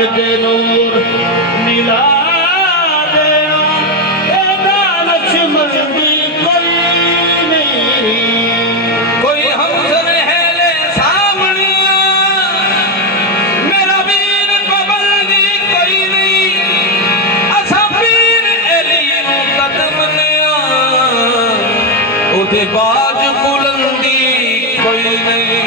दे नूर नीला देना एदा लक्ष्मण दी कोई नहीं कोई हमसन है ले सामने मेरा वीर पाबंदी कोई नहीं असा पीर एली कदम लिया उदे बाज बुलंदी कोई नहीं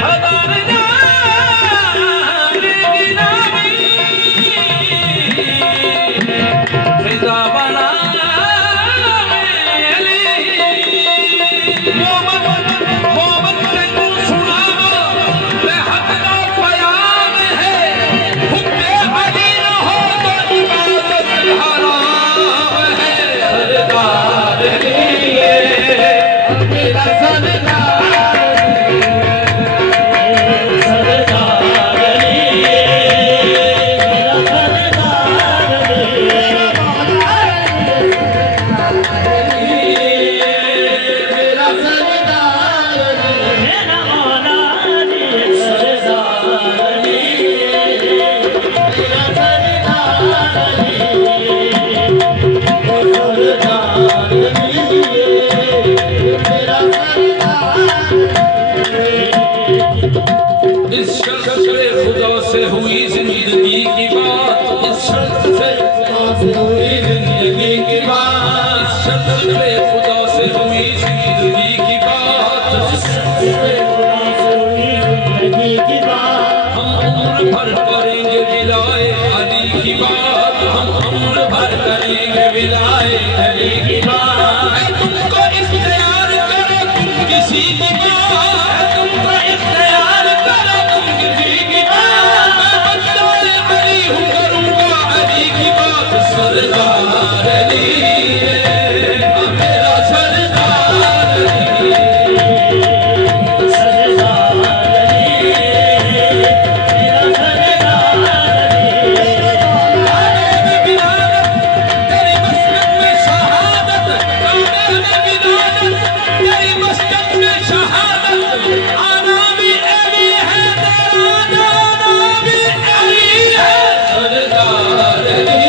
खबर जाएगी नामी फिजा बना मोहम्मद ने तू सुनाओ बेहद का प्याम है हुक्मे अली न हो तो इबादत हराम है सरदार लिए मेरा इस शर्त पे खुदा से हुई जिंदगी की बात इस शर्त से हुई जिंदगी की बात इस शर्त पे खुदा से हुई जिंदगी की बात इस शर्त पे खुदा से हुई जिंदगी की बात हम उम्र भर करेंगे विलाए अली की बात हम उम्र भर करेंगे विलाए अली की बात तुमको इख्तियार करो तुम किसी की बात तुमको इख्तियार करो तुम किसी की बात मैं बंदे अली हूँ करूँगा अली की बात सरदार अली मेरा सरदार अली सरदार अली मेरा सरदार अली तेरी मस्जिद में शहादत तेरी मस्जिद में शहादत आना भी अली है तेरा जाना भी अली है सरदार अली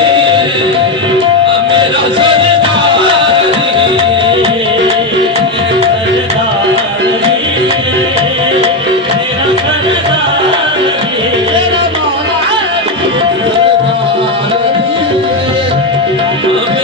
मेरा सरदार अली सरदार अली मेरा सरदार अली मेरा मौला अली सरदार अली